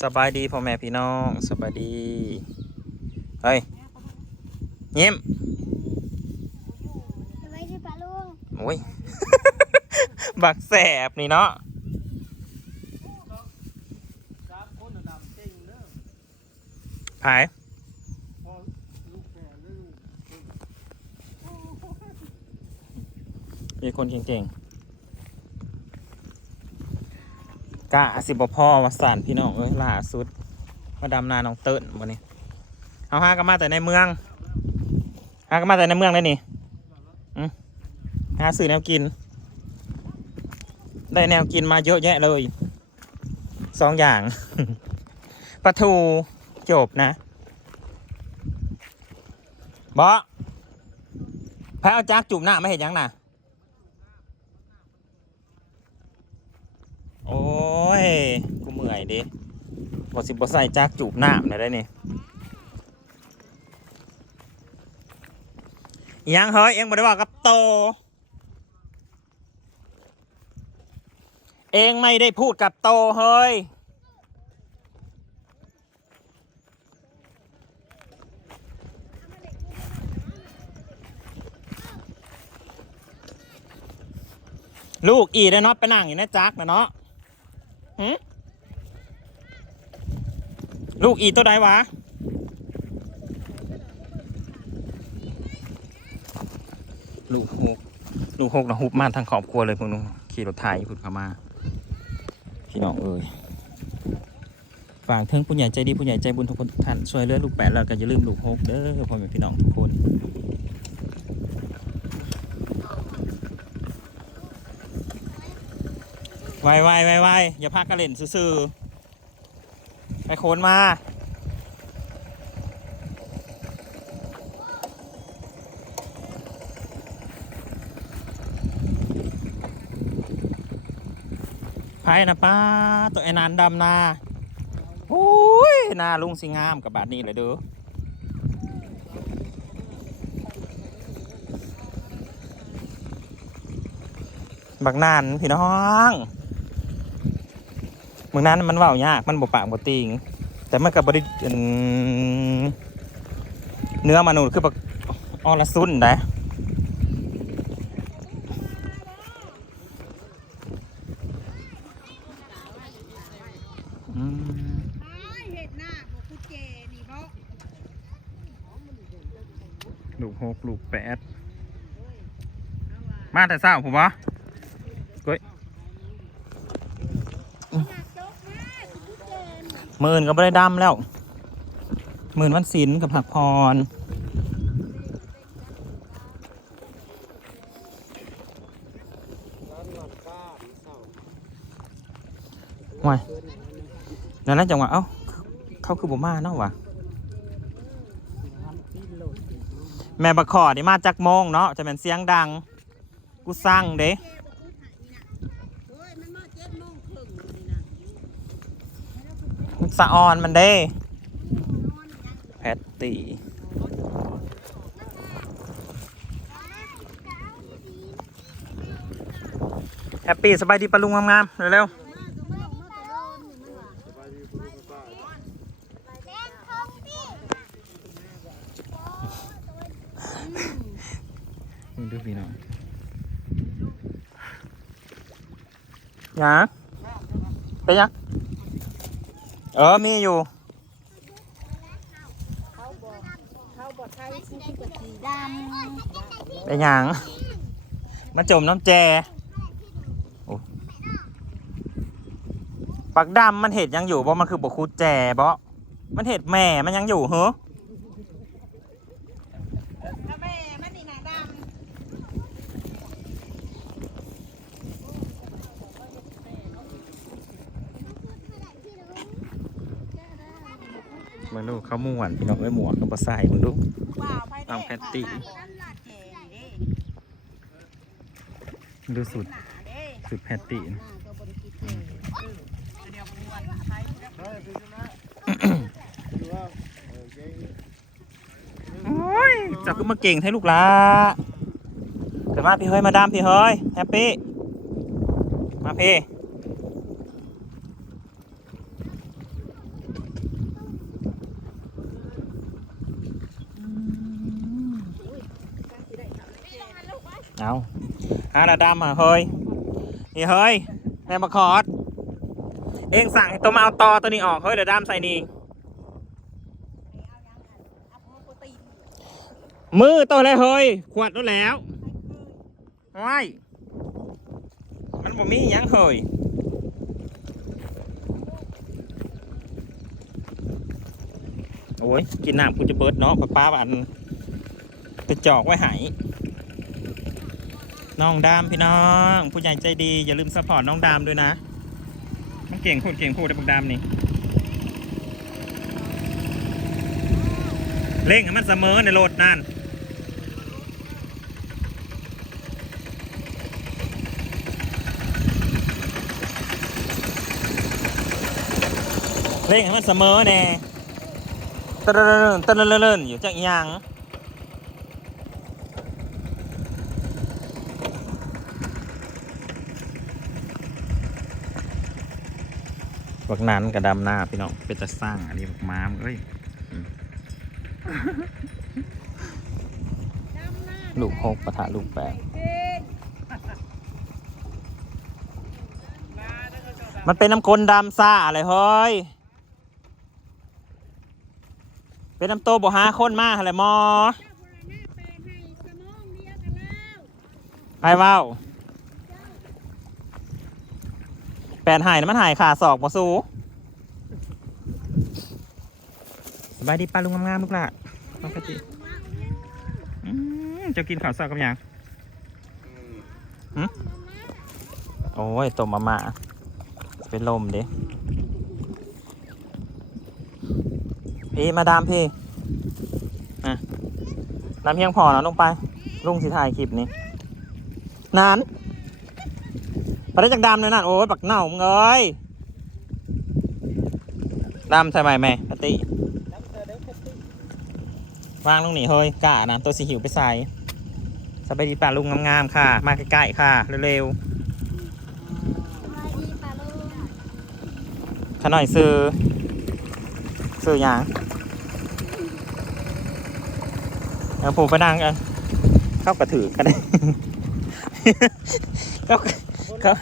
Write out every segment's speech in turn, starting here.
สบายดีพ่อแม่พี่น้องสบายดี เฮ้ยยิ้มสบายดีปะลุงโอ้ย บักแสบนี่เนาะหายมีคนเก่งๆ กะสิบพ่อวสานพี่น้องเอ้ยล่าสุด มาดำนาน้องเติ้นวันนี้เอาห้ากันมาแต่ในเมืองห้ากันมาแต่ในเมืองเลยนี่หาซื้อแนวกิน ได้แนวกินมาเยอะแยะเลยสองอย่างปลาทูจบนะบอแพ้เอาจากจุ่มหน้าไม่เห็นยังน่ะ โอ้ย กูเมื่ดิบอสิบอใส่จากจูบหน้าเลยได้นี่ยังเฮ้ยเองบอได้ว่ากับโต เองไม่ได้พูดกับโตเฮ้ยลูกอีได้เนาะไปนั่งอยู่นะจักนะเนาะหึ ลูกอีตัวใดวะ ลูกหกลูกหกนะฮุบมาทางครอบครัวเลยพวกนู้นขี่รถไถพุ่นเข้ามาพี่น้องเอ้ยฝากถึงผู้ใหญ่ใจดีผู้ใหญ่ใจบุญทุกคนทุกท่านช่วยเหลือลูกแปดแล้วก็อย่าลืมลูกหกเด้อพ่อแม่พี่น้องทุกคนไวไวไวไวอย่าพากระเล่นซื่อๆ ไปโคนมา ไพ่นะป้า ตัวไอ้นานดำนาโอ้ยนาลุงสิงามกับบาทนี้เลยเด้อบักนานพี่น้อง มืองนั้นมันว่ายากมันบ่ปากบ่ติงแต่มันกับบริเนื้อมนุษย์คือบักออละซุนน้าบอกกูเจนี่บอกลูกหกลูกแปดมาแต่เศร้าผมวะเฮ้ย จกมากทุกเจน หมื่นก็ไม่ได้ดำแล้วหมื่นวันศิลกับผักพรห่วยนั่นนะจังหวะเอ้าเขาคือบ่มาเนาะวะแม่บักขอนี่มาจากมงเนาะจะเป็นเสียงดัง กูสั่งเด้ เฮ้ยมันมาเจ็ดโมงครึ่งนี่นะ สะออนมันเด้แพตตี้แฮปปี้สบายดีปะลุงงามๆเร็วแดงทองพี่ๆมึงดูพี่น้องหยังไปยัง เออมีอยู่เขาบอกเขาบอกไทยสีกับสีดไปหยังมาจมน้ำแจปักดำมันเห็ดยังอยู่บ่มันคือบกคูดแจบ่มันเห็ดแม่มันยังอยู่เหรอำแม่มันนี่นะด มึงดูเขาม่วนพี่น้องเอ้ยหมวกกับปลาใส่มึงดูำว้าวไปตามแพตตี้น้ำลาดแกงเด้มึงดูสุดหนาเด้สุดแพตตี้หน้าก็บริกิตเจเดี๋ยวมวนไทยโอ้ยจับขึ้นมาเก่งให้ลูกหละเกิดมาพี่เฮ้ยมาดามพี่เฮ้ยแฮปปี้ มาพี่ หาดาดำอะเฮ้ยนี่เฮ้ยแม่มาคอร์ดเองสั่งให้ตัวมาเอาตอตัวนี้ออกเฮ้ยเดี๋ยวดำใส่นี่มือตัวเลยเฮ้ยขวดแล้วแล้วว้ายมันบ่มียังเฮ้ยโอ้ยกินน้ำกูจะเบิดเนาะป้าป้าบันไปจอกไว้หาย น้องดามพี่น้อง ผู้ใหญ่ใจดี อย่าลืมสปอร์ตน้องดามด้วยนะมันเก่งพูดเก่งพูดได้บักดามนี่เร่งให้มันเสมอในโหลดนั่นเร่งให้มันเสมอแน่ตะเลิ่นตะเลิ่นอยู่จักยัง บักนั้นกระดำหน้าพี่น้องเป็นจะสร้างอันนี้บักม้ามเอ้ยอืมลูกหกปะทะลูกแปดมันเป็นน้ำกลดำซ่าอะไรเฮ้ย เป็นน้ำโตบ่หาคนมาอะไรมอไปเว้า แปดหายนะมันหายขาศอกบ่สูสบายดีป้าลุงงามๆลูกหล่ะปกติอืมจะกินข้าวซอยกับหยังหึโอ้ยต้มมาม่าเป็นลมเด้พี่มาดามพี่อะน้ำเพียงพอแล้วลงไปลุงสิถ่ายคลิปนี้นาน ไปได้จากดำเลยนั่นโอ้ยบักเน่ามึงเอ้ยดำใช่ไหมแม่ปติวางลงหนีเฮ้ยกะนะตัวสีหิวไปใส่สบายดีป่าลุงงามๆค่ะ มาใกล้ๆค่ะ เร็วๆขาหน่อยซื้อซื้อหยังเอาผูไปนั่งกันเข้ากระถือกันได้เข้า เข้า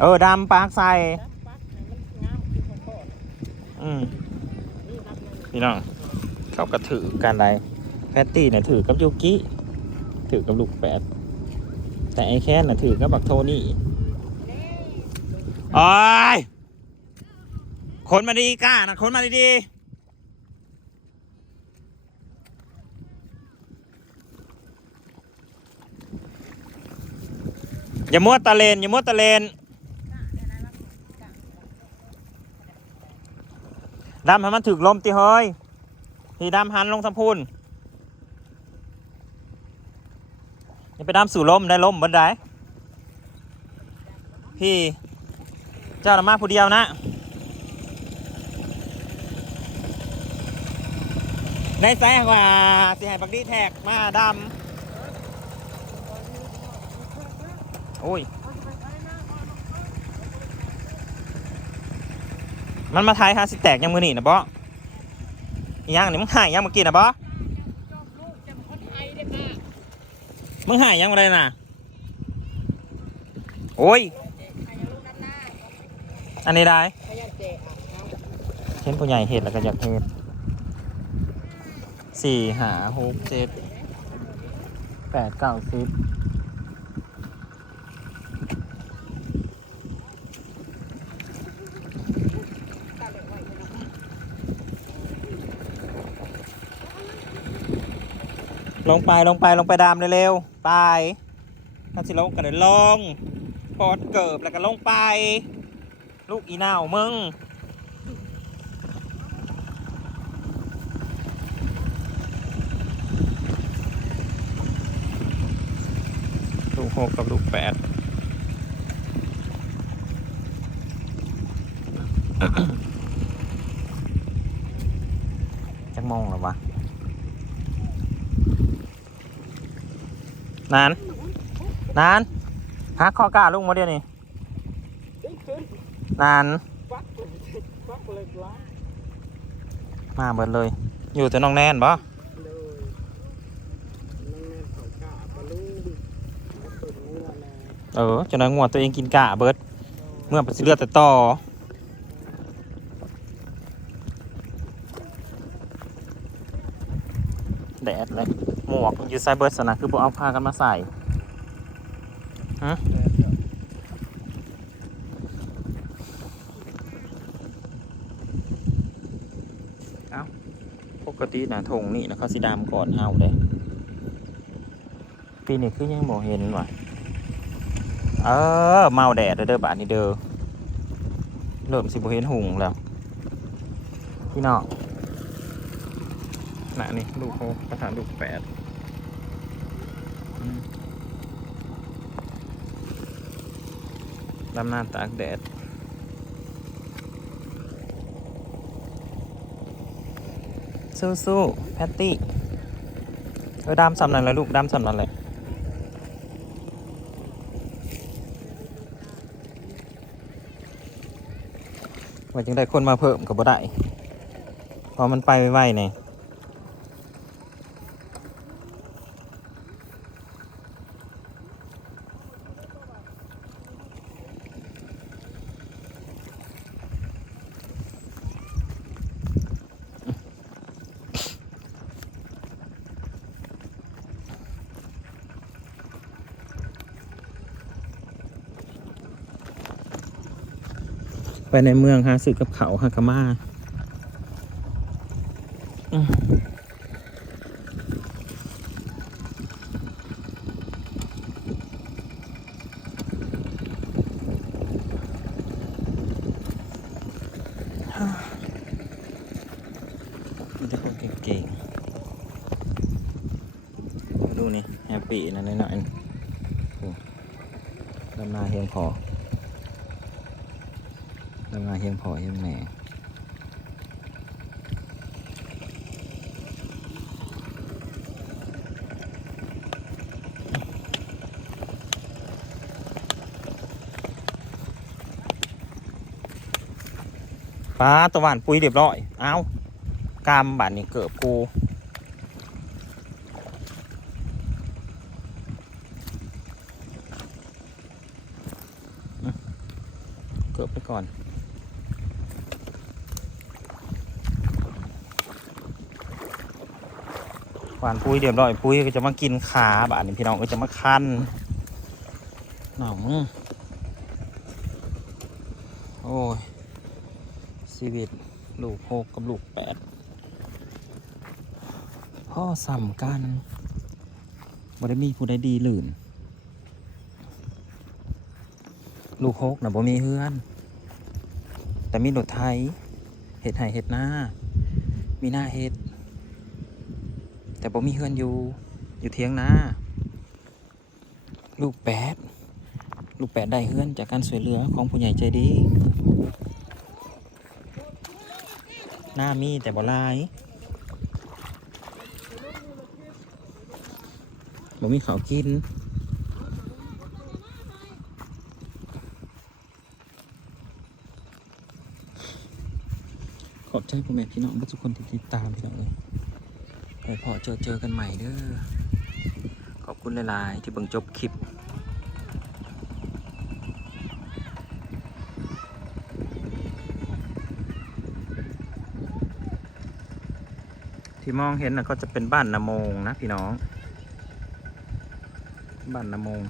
เออดำปากใส่อืมพี่น้องเขาก็ถือกันไรแพตตี้เนี่ยถือกับยูกิถือกับลูกแปดแต่ไอ้แค่น่ะถือกับบักโทนี่โอ้ยคนมาดีก้านะคนมาดีๆ อย่ามัวตะเลนอย่ามัวตะเลนดำให้มันถึกลมติเฮ้ยทีดำหันลงสะพูนอย่าไปดำสู่ลมได้ลมบนไดพี่เจ้าละมาผู้เดียวนะในแสงว่าสิให้บักดีแท็กมาดำ โอ้ย มันมาทายฮาสิแตกยังมือนี่นะบอยังนี่มึงหายยังเมื่อกี้นะบอมึงหายยังอะไรน่ะโอ้ย อันนี้ได้เห็นผู้ใหญ่เห็ดแล้วก็อยากเห็ดสี่หาหกเจ็ดแปดเก้าสิบ ลงไปลงไปลงไปดามเร็วๆไปถ้าสิลงกันเลยลงปอดเกิบแล้วก็ลงไป ลูกอีน่าวมึงลูกหกกับลูกแปดจักโมงแล้ววะ นาน นานฮัข้อกาลุงมาเดี๋ยวนี่นาน มาเบิดเลย อยู่แต่น้องแนนปะเออจะน้อยงวดตัวเองกินกะเบิด เมื่อปสิเลือดแต่ต่อ หมวกอยู่ไซเบิร์สนะคือพวกเอาผ้ากันมาใส่ฮะเอาปกตินะธงนี่นะเขาสีดำก่อนเฮาเด้ปีนี้คือยังบ่เห็นว่ะเออเมาแดดเด้อเด้อบาดนี้เด้อเริ่มสิบ่เห็นหุงแล้ว พี่น้องน่ะนี่ลูกเขาประธานลูกแปดอืม ดำน้ำตากแดดสู้ๆแพตตี้เออดำสำนันเลยลูกดำสำนันเลยว่าจึงได้คนมาเพิ่มกับบ่ได้เพอมันไปไวๆเนี่ย ไปในเมืองหาซื้อกับเขาวหากะมามันจะคนเก่งๆมาดูนี่ แฮปปี้นะหน่อยๆโอ้ดำนาเฮียงพอ ทำงานเฮียงพอเฮียงแหน่ป้าตะวันปุยเรียบร้อย เอากามบานนี่เกิบกูเกิบไปก่อน หวานปุ้ยเรียบร้อยปุ้ยก็จะมากินขาบานนี้พี่น้องก็จะมาคั้นหนองโอ้ยชีวิตลูกหกกับลูกแปดพ่อสัมกันบ่ได้มีผู้ใดดีลื่น ลูกหกนะบ่มีเฮือน แต่มีรถไทยเห็ดไห่เห็ดหน้า มีหน้าเห็ด แต่บ่มีเฮือนอยู่อยู่เทียงนาลูกแปดลูกแปดได้เฮือนจากการสวยเหลือของผู้ใหญ่ใจดีหน้ามีแต่บ่ลายบ่มีข้าวกินขอบใจพ่อแม่พี่น้องทุกคนที่ติดตามพี่น้องเลย ไปพอเจอเจอกันใหม่เด้อ ขอบคุณหลาย ๆ ที่เบิ่งจบคลิปที่มองเห็นนะก็จะเป็นบ้านนาโมงนะพี่น้อง บ้านนาโมง